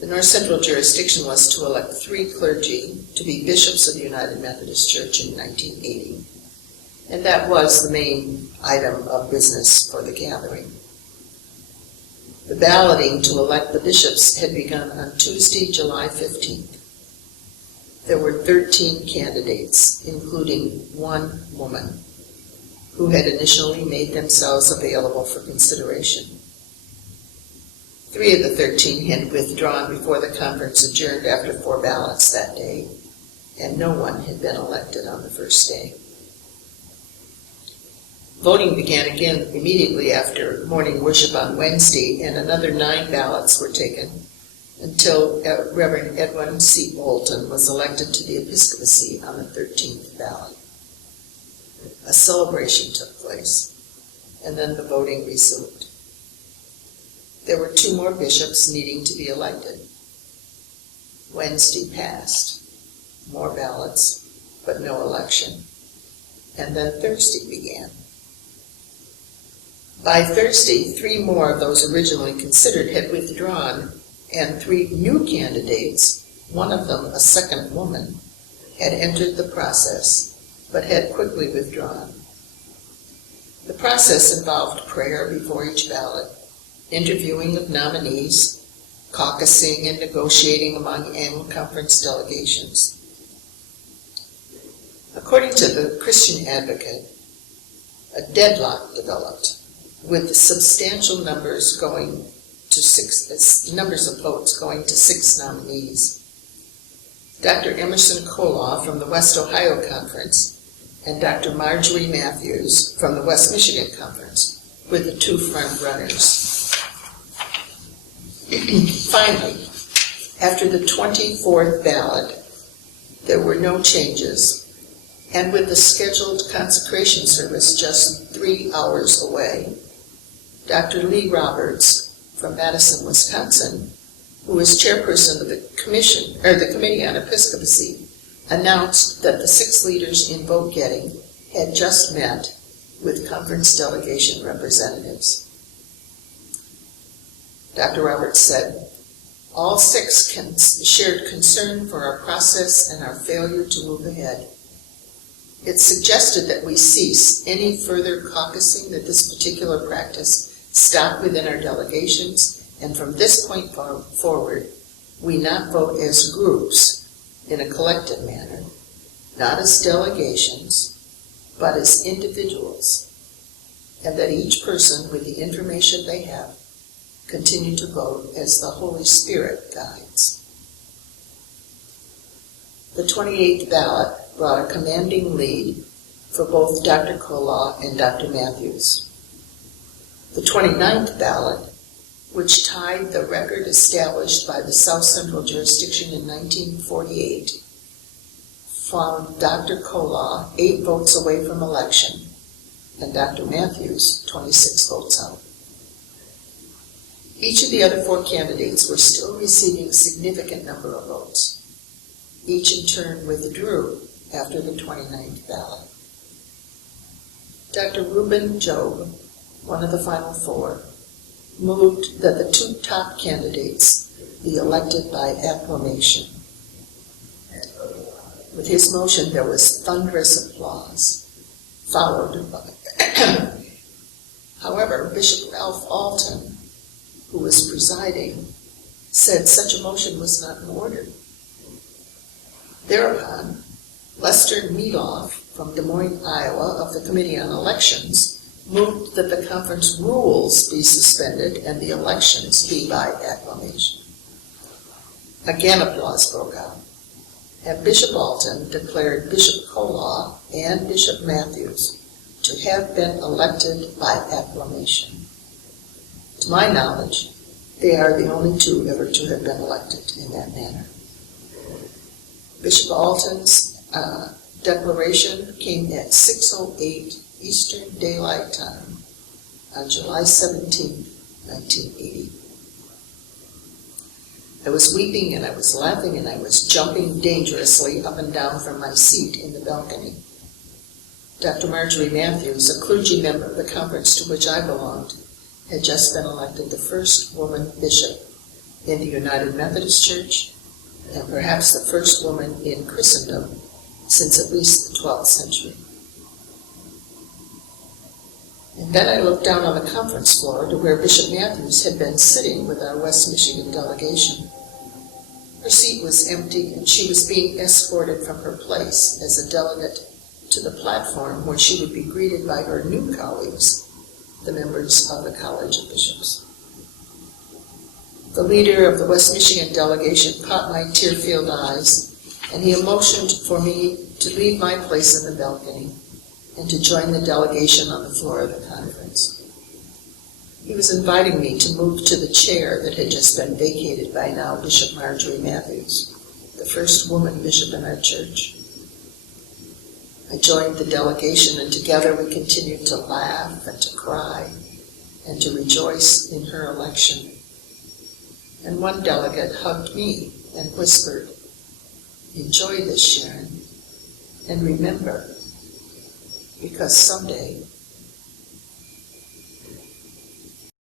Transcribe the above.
The North Central jurisdiction was to elect 3 clergy to be bishops of the United Methodist Church in 1980, and that was the main item of business for the gathering. The balloting to elect the bishops had begun on Tuesday, July 15th. There were 13 candidates, including 1 woman, who had initially made themselves available for consideration. 3 of the 13 had withdrawn before the conference adjourned after 4 ballots that day, and no one had been elected on the first day. Voting began again immediately after morning worship on Wednesday, and another 9 ballots were taken until Reverend Edwin C. Bolton was elected to the episcopacy on the 13th ballot. A celebration took place, and then the voting resumed. There were 2 more bishops needing to be elected. Wednesday passed. More ballots, but no election. And then Thursday began. By Thursday, 3 more of those originally considered had withdrawn, and 3 new candidates, one of them a second woman, had entered the process, but had quickly withdrawn. The process involved prayer before each ballot, interviewing of nominees, caucusing and negotiating among annual conference delegations. According to the Christian Advocate, a deadlock developed, with substantial numbers of votes going to 6 nominees. Dr. Emerson Koloff from the West Ohio Conference and Dr. Marjorie Matthews from the West Michigan Conference were the 2 front runners. Finally, after the 24th ballot, there were no changes, and with the scheduled consecration service just 3 hours away, Dr. Lee Roberts from Madison, Wisconsin, who was chairperson of the Committee on Episcopacy, announced that the 6 leaders in vote getting had just met with conference delegation representatives. Dr. Roberts said, "All 6 shared concern for our process and our failure to move ahead. It suggested that we cease any further caucusing, that this particular practice stop within our delegations, and from this point forward, we not vote as groups in a collective manner, not as delegations, but as individuals, and that each person, with the information they have, continue to vote as the Holy Spirit guides." The 28th ballot brought a commanding lead for both Dr. Koloff and Dr. Matthews. The 29th ballot, which tied the record established by the South Central jurisdiction in 1948, found Dr. Koloff 8 votes away from election and Dr. Matthews 26 votes out. Each of the other 4 candidates were still receiving a significant number of votes. Each in turn withdrew after the 29th ballot. Dr. Reuben Job, one of the final 4, moved that the 2 top candidates be elected by acclamation. With his motion, there was thunderous applause, followed by However, Bishop Ralph Alton, who was presiding, said such a motion was not in order. Thereupon, Lester Meadoff from Des Moines, Iowa, of the Committee on Elections, moved that the conference rules be suspended and the elections be by acclamation. Again, applause broke out, and Bishop Alton declared Bishop Koloff and Bishop Matthews to have been elected by acclamation. To my knowledge, they are the only 2 ever to have been elected in that manner. Bishop Alton's declaration came at 6:08 Eastern Daylight Time on July 17, 1980. I was weeping and I was laughing and I was jumping dangerously up and down from my seat in the balcony. Dr. Marjorie Matthews, a clergy member of the conference to which I belonged, had just been elected the first woman bishop in the United Methodist Church, and perhaps the first woman in Christendom since at least the 12th century. And then I looked down on the conference floor to where Bishop Matthews had been sitting with our West Michigan delegation. Her seat was empty, and she was being escorted from her place as a delegate to the platform where she would be greeted by her new colleagues, the members of the College of Bishops. The leader of the West Michigan delegation caught my tear-filled eyes, and he motioned for me to leave my place in the balcony and to join the delegation on the floor of the conference. He was inviting me to move to the chair that had just been vacated by now Bishop Marjorie Matthews, the first woman bishop in our church. I joined the delegation, and together we continued to laugh and to cry and to rejoice in her election. And one delegate hugged me and whispered, "Enjoy this, Sharon, and remember, because someday